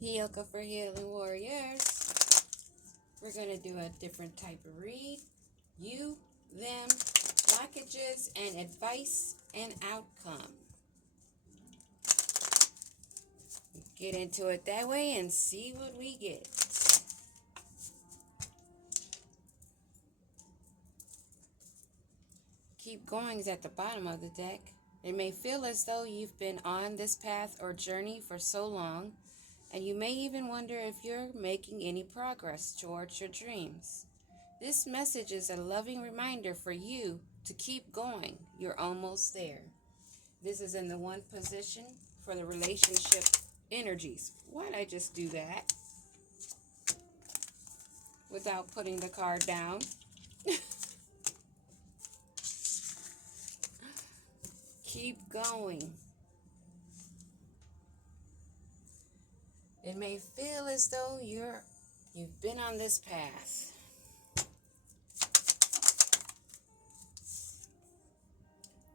Yoga for Healing Warriors. We're going to do a different type of read. You, them, blockages, and advice and outcome. Get into it that way and see what we get. Keep going is at the bottom of the deck. It may feel as though you've been on this path or journey for so long, and you may even wonder if you're making any progress towards your dreams. This message is a loving reminder for you to keep going. You're almost there. This is in the one position for the relationship energies. Why'd I just do that without putting the card down? Keep going. It may feel as though you've been on this path.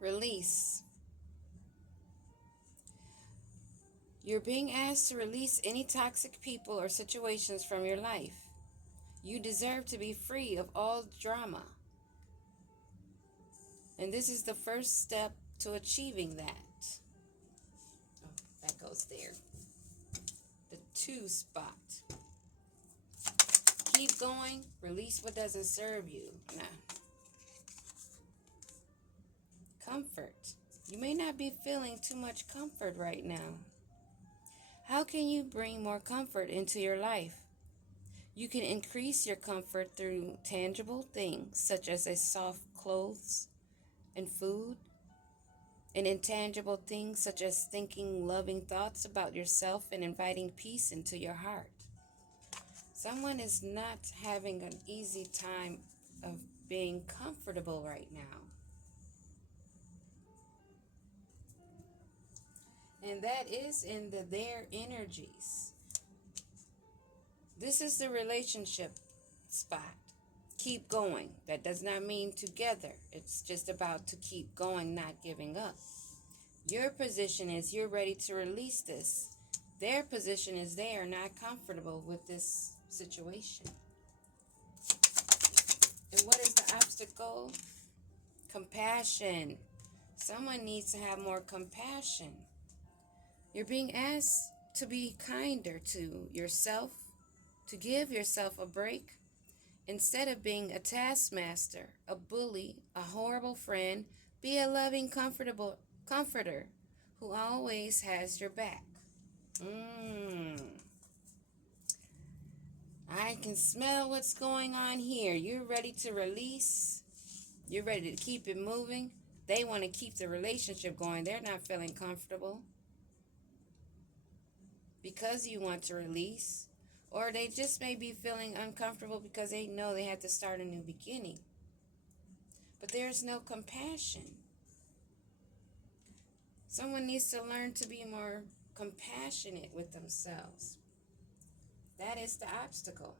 Release. You're being asked to release any toxic people or situations from your life. You deserve to be free of all drama. And this is the first step to achieving that. Oh, that goes there. The 2 spot. Keep going. Release what doesn't serve you. Nah. Comfort. You may not be feeling too much comfort right now. How can you bring more comfort into your life? You can increase your comfort through tangible things such as a soft clothes and food, and intangible things such as thinking loving thoughts about yourself and inviting peace into your heart. Someone is not having an easy time of being comfortable right now. And that is in their energies. This is the relationship spot. Keep going. That does not mean together. It's just about to keep going, not giving up. Your position is you're ready to release this. Their position is they are not comfortable with this situation. And what is the obstacle? Compassion. Someone needs to have more compassion. You're being asked to be kinder to yourself, to give yourself a break. Instead of being a taskmaster, a bully, a horrible friend, be a loving, comforter who always has your back. I can smell what's going on here. You're ready to release. You're ready to keep it moving. They want to keep the relationship going. They're not feeling comfortable because you want to release. Or they just may be feeling uncomfortable because they know they have to start a new beginning. But there's no compassion. Someone needs to learn to be more compassionate with themselves. That is the obstacle.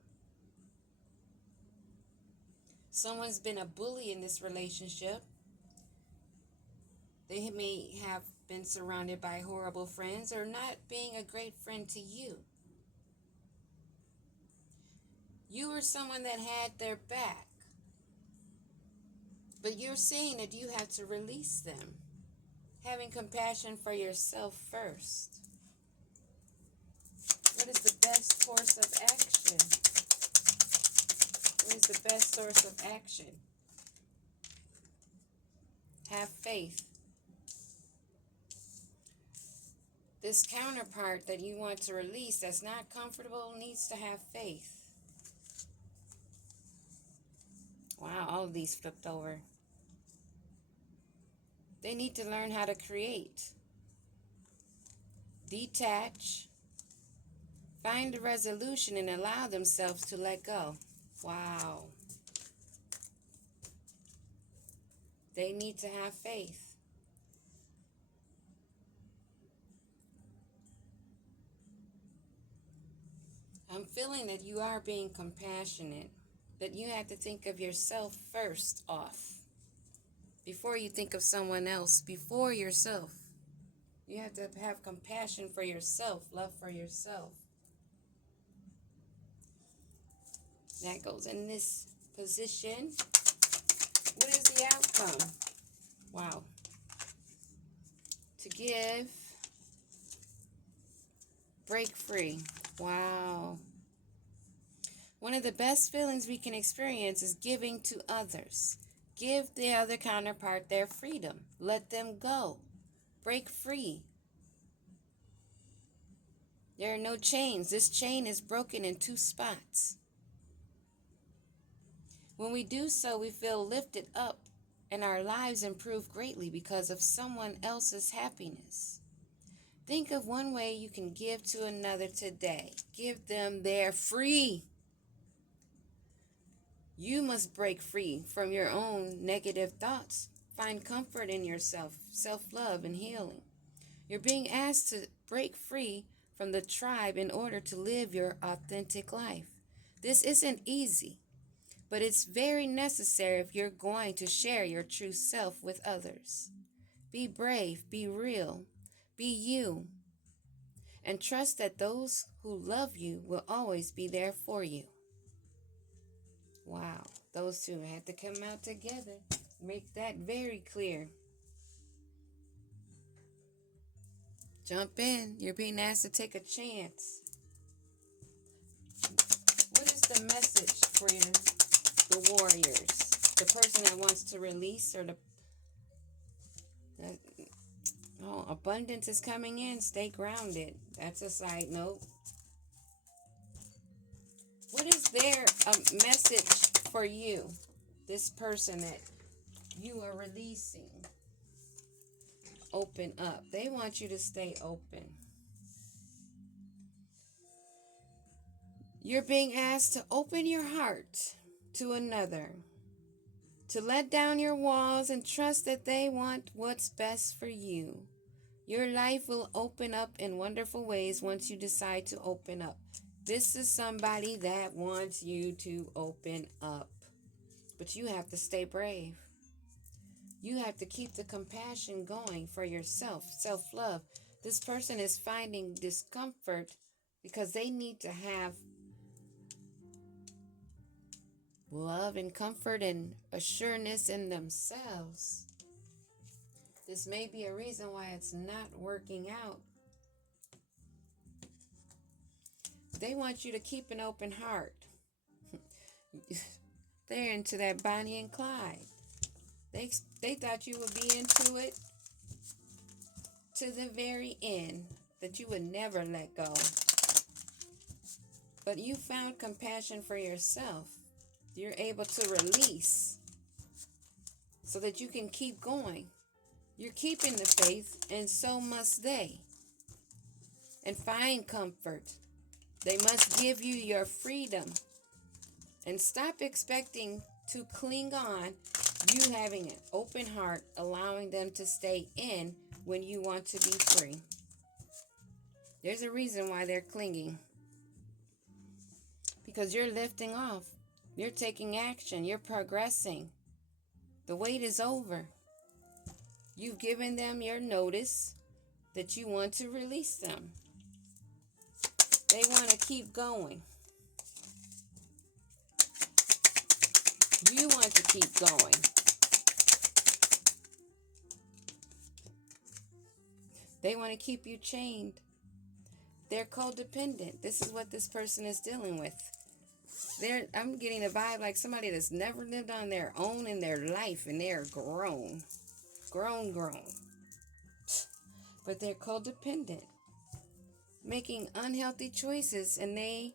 Someone's been a bully in this relationship. They may have been surrounded by horrible friends or not being a great friend to you. You were someone that had their back. But you're saying that you have to release them. Having compassion for yourself first. What is the best course of action? What is the best source of action? Have faith. This counterpart that you want to release that's not comfortable needs to have faith. Wow, all of these flipped over. They need to learn how to create. Detach. Find a resolution and allow themselves to let go. Wow. They need to have faith. I'm feeling that you are being compassionate, but you have to think of yourself first off. Before you think of someone else, before yourself. You have to have compassion for yourself, love for yourself. That goes in this position. What is the outcome? Wow. To give, break free. Wow. One of the best feelings we can experience is giving to others. Give the other counterpart their freedom. Let them go. Break free. There are no chains. This chain is broken in 2 spots. When we do so, we feel lifted up and our lives improve greatly because of someone else's happiness. Think of one way you can give to another today. Give them their free. You must break free from your own negative thoughts. Find comfort in yourself, self-love, and healing. You're being asked to break free from the tribe in order to live your authentic life. This isn't easy, but it's very necessary if you're going to share your true self with others. Be brave, be real, be you, and trust that those who love you will always be there for you. Wow, those two had to come out together. Make that very clear. Jump in. You're being asked to take a chance. What is the message for the warriors? The person that wants to release, or abundance is coming in. Stay grounded. That's a side note. What is their message for you? This person that you are releasing. Open up. They want you to stay open. You're being asked to open your heart to another, to let down your walls and trust that they want what's best for you. Your life will open up in wonderful ways once you decide to open up. This is somebody that wants you to open up, but you have to stay brave. You have to keep the compassion going for yourself, self-love. This person is finding discomfort because they need to have love and comfort and assuredness in themselves. This may be a reason why it's not working out. They want you to keep an open heart. They're into that Bonnie and Clyde. They thought you would be into it to the very end, that you would never let go. But you found compassion for yourself. You're able to release so that you can keep going. You're keeping the faith, and so must they. And find comfort. They must give you your freedom. And stop expecting to cling on, you having an open heart, allowing them to stay in when you want to be free. There's a reason why they're clinging. Because you're lifting off. You're taking action. You're progressing. The wait is over. You've given them your notice that you want to release them. They want to keep going. You want to keep going. They want to keep you chained. They're codependent. This is what this person is dealing with. I'm getting a vibe like somebody that's never lived on their own in their life, and they're grown. But they're codependent, making unhealthy choices, and they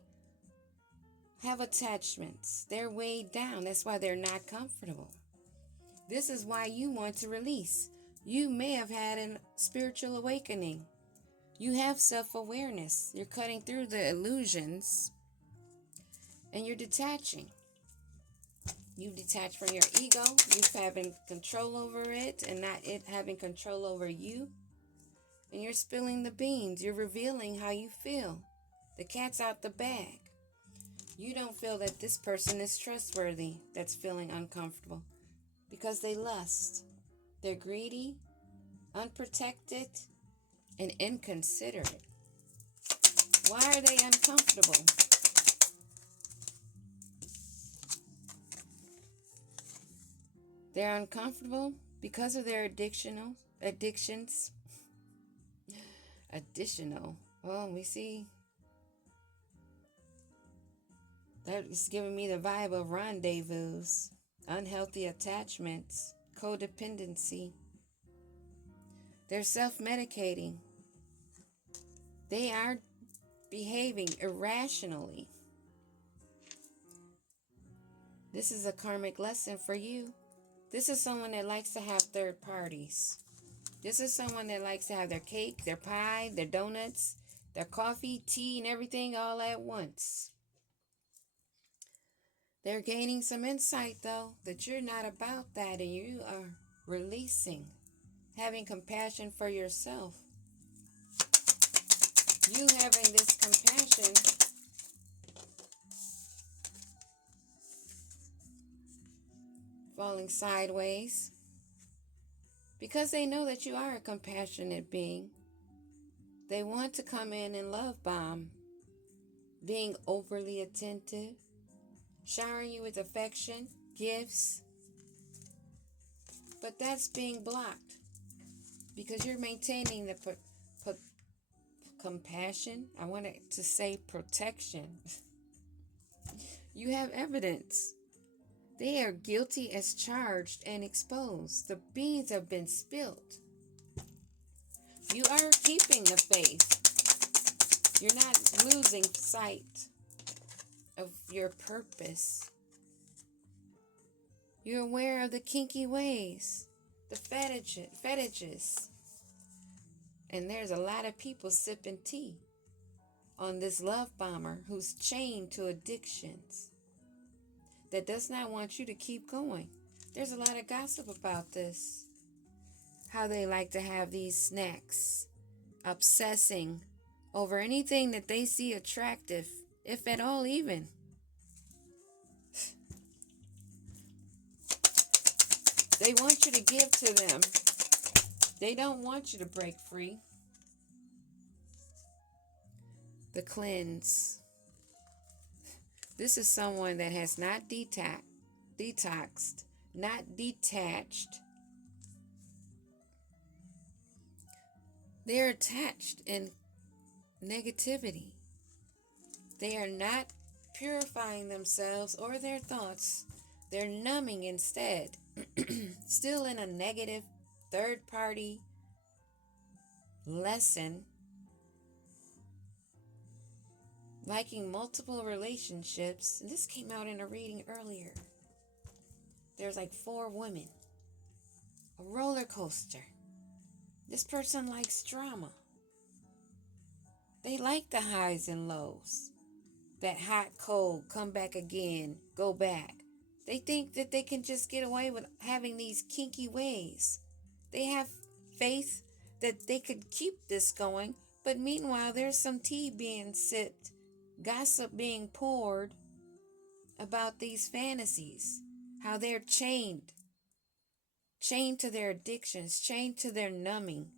have attachments. They're weighed down. That's why they're not comfortable. This is why you want to release. You may have had a spiritual awakening. You have self-awareness. You're cutting through the illusions, and you're detaching. You've detached from your ego. You've having control over it and not it having control over you. And you're spilling the beans. You're revealing how you feel. The cat's out the bag. You don't feel that this person is trustworthy that's feeling uncomfortable because they lust. They're greedy, unprotected, and inconsiderate. Why are they uncomfortable? They're uncomfortable because of their addictions. Additional. Well, we see that is giving me the vibe of rendezvous, unhealthy attachments, codependency. They're self-medicating. They are behaving irrationally. This is a karmic lesson for you. This is someone that likes to have third parties. This is someone that likes to have their cake, their pie, their donuts, their coffee, tea, and everything all at once. They're gaining some insight, though, that you're not about that and you are releasing, having compassion for yourself. You having this compassion falling sideways because they know that you are a compassionate being. They want to come in and love bomb, being overly attentive, showering you with affection, gifts, but that's being blocked because you're maintaining the compassion. I wanted to say protection. You have evidence. They are guilty as charged and exposed. The beans have been spilled. You are keeping the faith. You're not losing sight of your purpose. You're aware of the kinky ways, the fetishes. And there's a lot of people sipping tea on this love bomber who's chained to addictions that does not want you to keep going. There's a lot of gossip about this. How they like to have these snacks, obsessing over anything that they see attractive, if at all even. They want you to give to them. They don't want you to break free. The cleanse. This is someone that has not detoxed, not detached. They're attached in negativity. They are not purifying themselves or their thoughts. They're numbing instead. Still in a negative third-party lesson. Liking multiple relationships. And this came out in a reading earlier. There's like 4 women. A roller coaster. This person likes drama. They like the highs and lows. That hot, cold, come back again, go back. They think that they can just get away with having these kinky ways. They have faith that they could keep this going, but meanwhile there's some tea being sipped, gossip being poured about these fantasies, how they're chained to their addictions, chained to their numbing,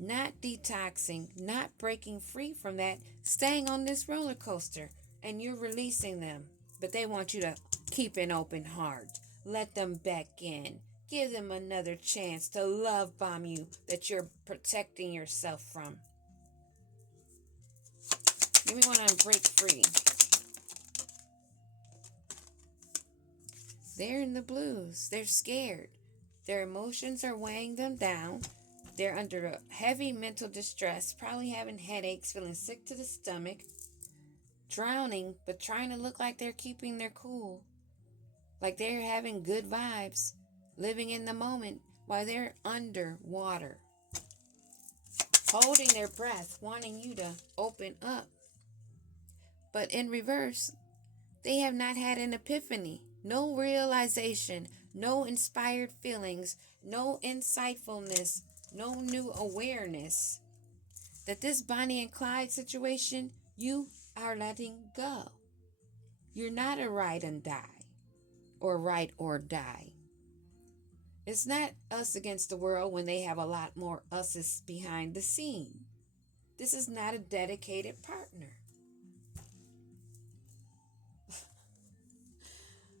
not detoxing, not breaking free from that, staying on this roller coaster, and you're releasing them. But they want you to keep an open heart. Let them back in. Give them another chance to love bomb you that you're protecting yourself from. Give me one on break free. They're in the blues. They're scared. Their emotions are weighing them down. They're under a heavy mental distress, probably having headaches, feeling sick to the stomach, drowning, but trying to look like they're keeping their cool, like they're having good vibes, living in the moment while they're underwater, holding their breath, wanting you to open up. But in reverse, they have not had an epiphany, no realization, no inspired feelings, no insightfulness, no new awareness that this Bonnie and Clyde situation, you are letting go. You're not a ride and die or ride or die. It's not us against the world when they have a lot more us's behind the scene. This is not a dedicated partner.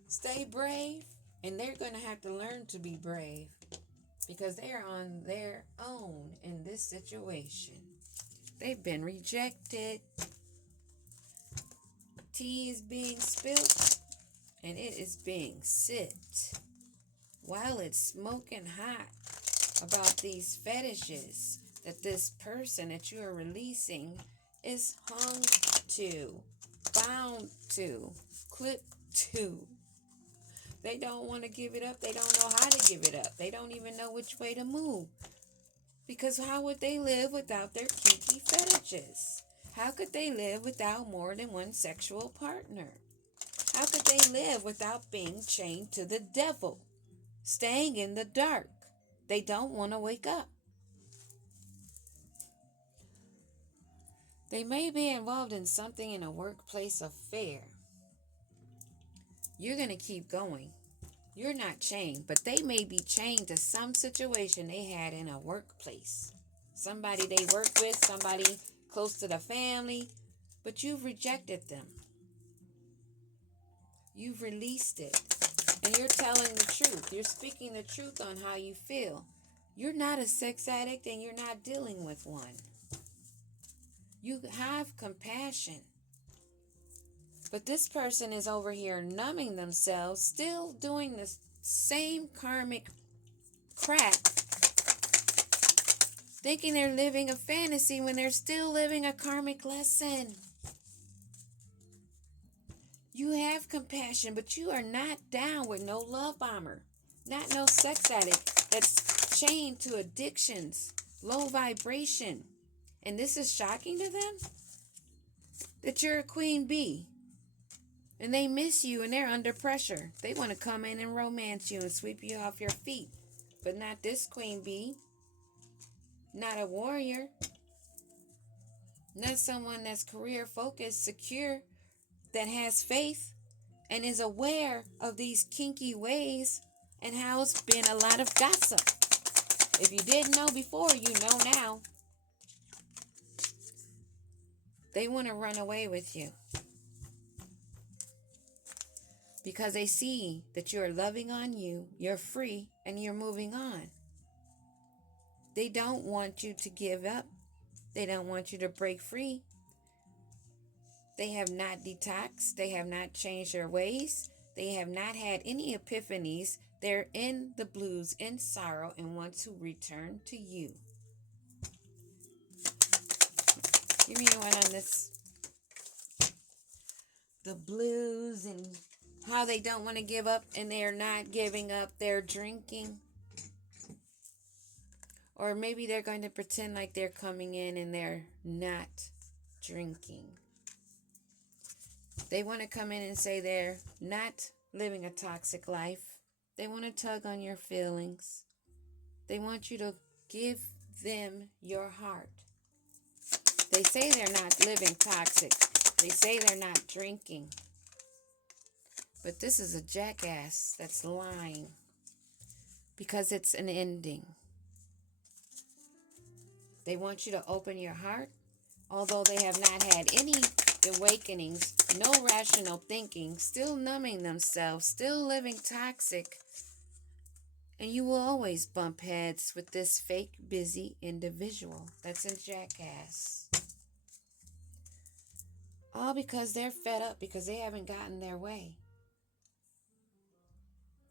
Stay brave And they're going to have to learn to be brave because they're on their own in this situation. They've been rejected. Tea is being spilled and it is being sipped while it's smoking hot about these fetishes that this person that you are releasing is hung to, bound to, clipped to. They don't want to give it up. They don't know how to give it up. They don't even know which way to move. Because how would they live without their kinky fetishes? How could they live without more than one sexual partner? How could they live without being chained to the devil, staying in the dark? They don't want to wake up. They may be involved in something in a workplace affair. You're going to keep going. You're not chained, but they may be chained to some situation they had in a workplace. Somebody they work with, somebody close to the family, but you've rejected them. You've released it, and you're telling the truth. You're speaking the truth on how you feel. You're not a sex addict, and you're not dealing with one. You have compassion. But this person is over here numbing themselves, still doing the same karmic crap, thinking they're living a fantasy when they're still living a karmic lesson. You have compassion, but you are not down with no love bomber, not no sex addict that's chained to addictions, low vibration. And this is shocking to them that you're a queen bee. And they miss you and they're under pressure. They want to come in and romance you and sweep you off your feet. But not this queen bee. Not a warrior. Not someone that's career focused, secure, that has faith and is aware of these kinky ways and how it's been a lot of gossip. If you didn't know before, you know now. They want to run away with you. Because they see that you're loving on you, you're free, and you're moving on. They don't want you to give up. They don't want you to break free. They have not detoxed. They have not changed their ways. They have not had any epiphanies. They're in the blues, in sorrow, and want to return to you. Give me one on this. The blues and how they don't want to give up and they're not giving up. They're drinking. Or maybe they're going to pretend like they're coming in and they're not drinking. They want to come in and say they're not living a toxic life. They want to tug on your feelings. They want you to give them your heart. They say they're not living toxic. They say they're not drinking. But this is a jackass that's lying because it's an ending. They want you to open your heart, although they have not had any awakenings, no rational thinking, still numbing themselves, still living toxic. And you will always bump heads with this fake, busy individual that's a jackass. All because they're fed up because they haven't gotten their way.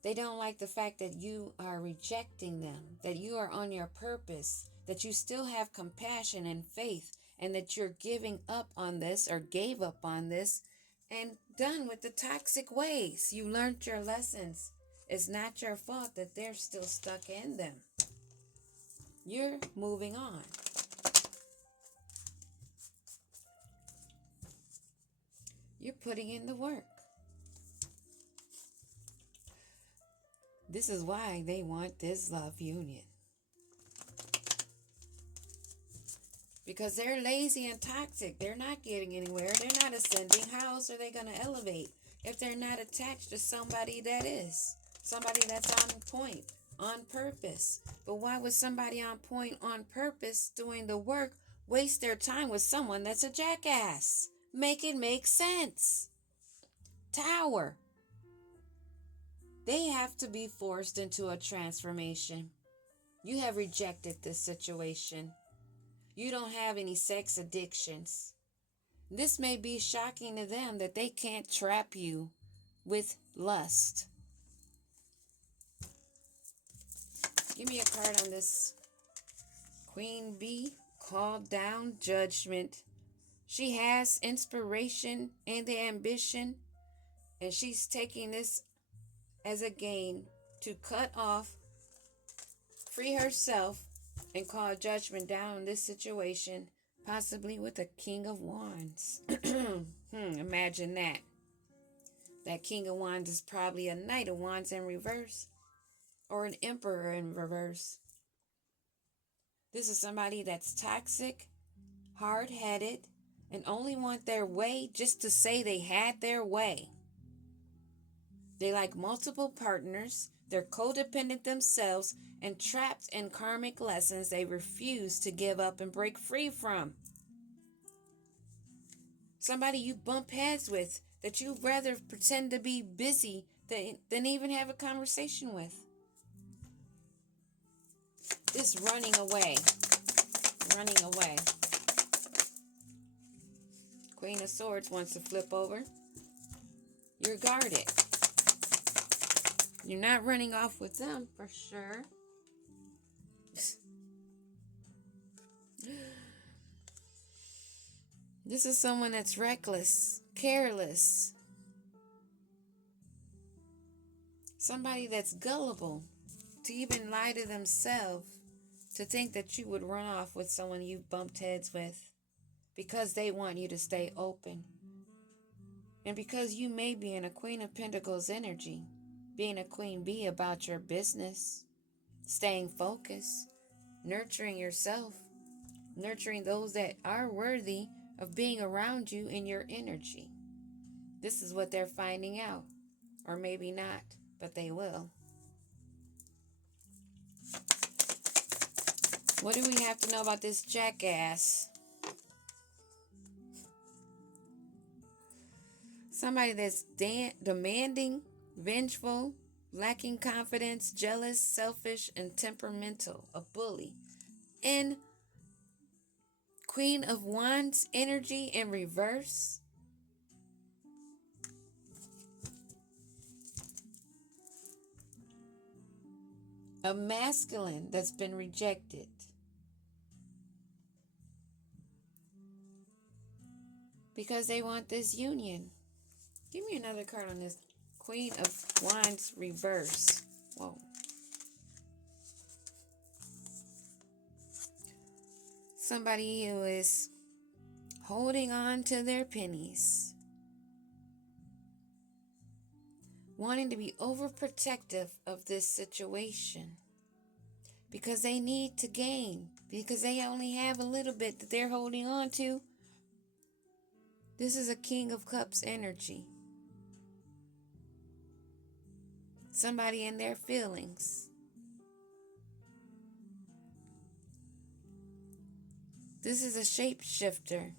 They don't like the fact that you are rejecting them, that you are on your purpose, that you still have compassion and faith, and that you're giving up on this or gave up on this and done with the toxic ways. You learned your lessons. It's not your fault that they're still stuck in them. You're moving on. You're putting in the work. This is why they want this love union. Because they're lazy and toxic. They're not getting anywhere. They're not ascending. How else are they going to elevate if they're not attached to somebody that is? Somebody that's on point, on purpose. But why would somebody on point, on purpose, doing the work, waste their time with someone that's a jackass? Make it make sense. Tower. They have to be forced into a transformation. You have rejected this situation. You don't have any sex addictions. This may be shocking to them that they can't trap you with lust. Give me a card on this Queen Bee. Called down judgment. She has inspiration and the ambition, and she's taking this as a game to cut off, free herself, and call judgment down on this situation, possibly with a King of Wands. Imagine that. That King of Wands is probably a Knight of Wands in reverse, or an Emperor in reverse. This is somebody that's toxic, hard-headed, and only want their way just to say they had their way. They like multiple partners, they're codependent themselves, and trapped in karmic lessons they refuse to give up and break free from. Somebody you bump heads with that you'd rather pretend to be busy than even have a conversation with. This running away. Queen of Swords wants to flip over. You're guarded. You're not running off with them for sure. This is someone that's reckless, careless. Somebody that's gullible to even lie to themselves, to think that you would run off with someone you've bumped heads with because they want you to stay open. And because you may be in a Queen of Pentacles energy, being a Queen Bee about your business, staying focused, nurturing yourself, nurturing those that are worthy of being around you in your energy. This is what they're finding out. Or maybe not, but they will. What do we have to know about this jackass? Somebody that's demanding, vengeful, lacking confidence, jealous, selfish, and temperamental. A bully. And Queen of Wands energy in reverse. A masculine that's been rejected. Because they want this union. Give me another card on this Queen of Wands reverse. Whoa. Somebody who is holding on to their pennies. Wanting to be overprotective of this situation. Because they need to gain. Because they only have a little bit that they're holding on to. This is a King of Cups energy. Somebody in their feelings. This is a shapeshifter.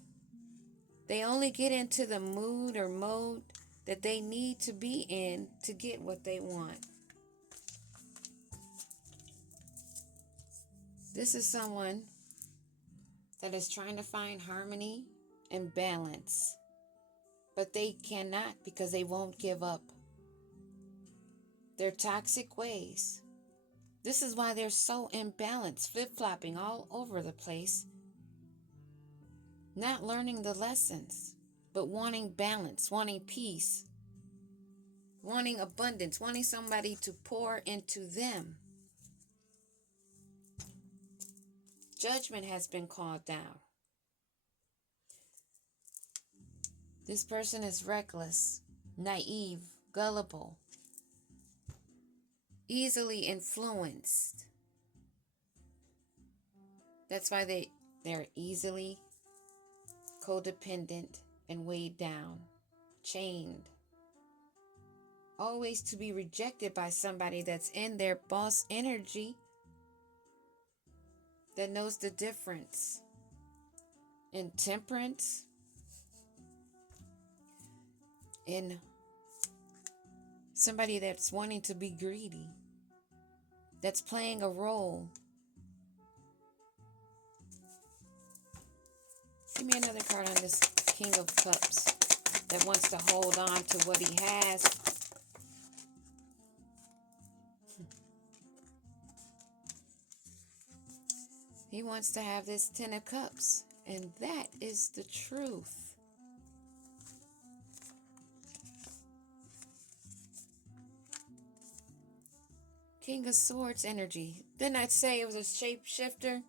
They only get into the mood or mode that they need to be in to get what they want. This is someone that is trying to find harmony and balance, but they cannot because they won't give up their toxic ways. This is why they're so imbalanced, flip-flopping all over the place, not learning the lessons, but wanting balance, wanting peace, wanting abundance, wanting somebody to pour into them. Judgment has been called down. This person is reckless, naive, gullible, easily influenced. That's why they're easily codependent and weighed down, chained. Always to be rejected by somebody that's in their boss energy, that knows the difference in temperance, in Somebody that's wanting to be greedy, that's playing a role. Give me another card on this King of Cups that wants to hold on to what he has. He wants to have this Ten of Cups, and that is the truth. King of Swords energy. Didn't I say it was a shapeshifter?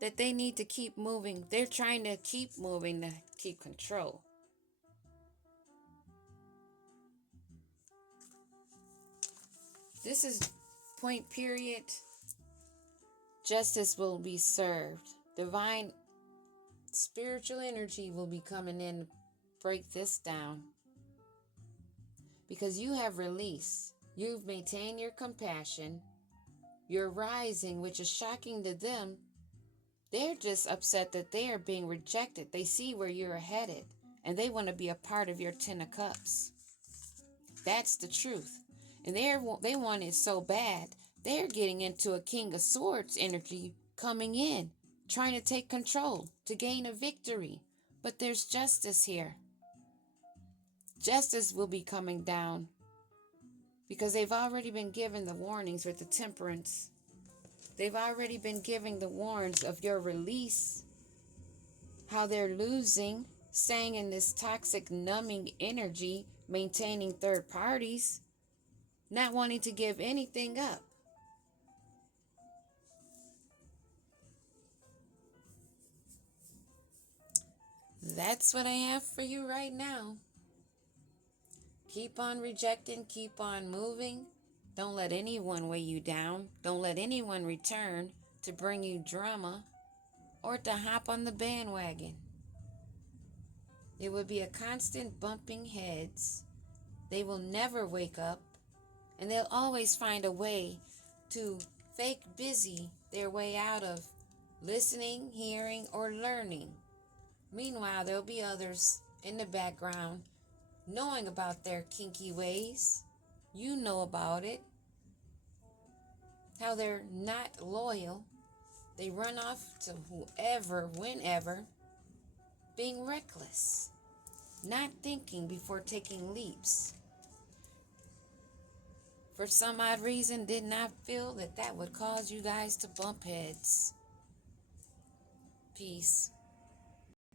That they need to keep moving. They're trying to keep moving to keep control. This is point period. Justice will be served. Divine spiritual energy will be coming in to break this down. Because you have released. You've maintained your compassion. You're rising, which is shocking to them. They're just upset that they are being rejected. They see where you're headed, and they want to be a part of your Ten of Cups. That's the truth. And they want it so bad, they're getting into a King of Swords energy coming in, trying to take control, to gain a victory. But there's justice here. Justice will be coming down because they've already been given the warnings with the Temperance. They've already been giving the warnings of your release, how they're losing, staying in this toxic, numbing energy, maintaining third parties, not wanting to give anything up. That's what I have for you right now. Keep on rejecting, keep on moving. Don't let anyone weigh you down. Don't let anyone return to bring you drama or to hop on the bandwagon. It would be a constant bumping heads. They will never wake up, and they'll always find a way to fake busy their way out of listening, hearing, or learning. Meanwhile, there'll be others in the background knowing about their kinky ways. You know about it. How they're not loyal. They run off to whoever, whenever, being reckless, not thinking before taking leaps. For some odd reason, did not feel that would cause you guys to bump heads. Peace.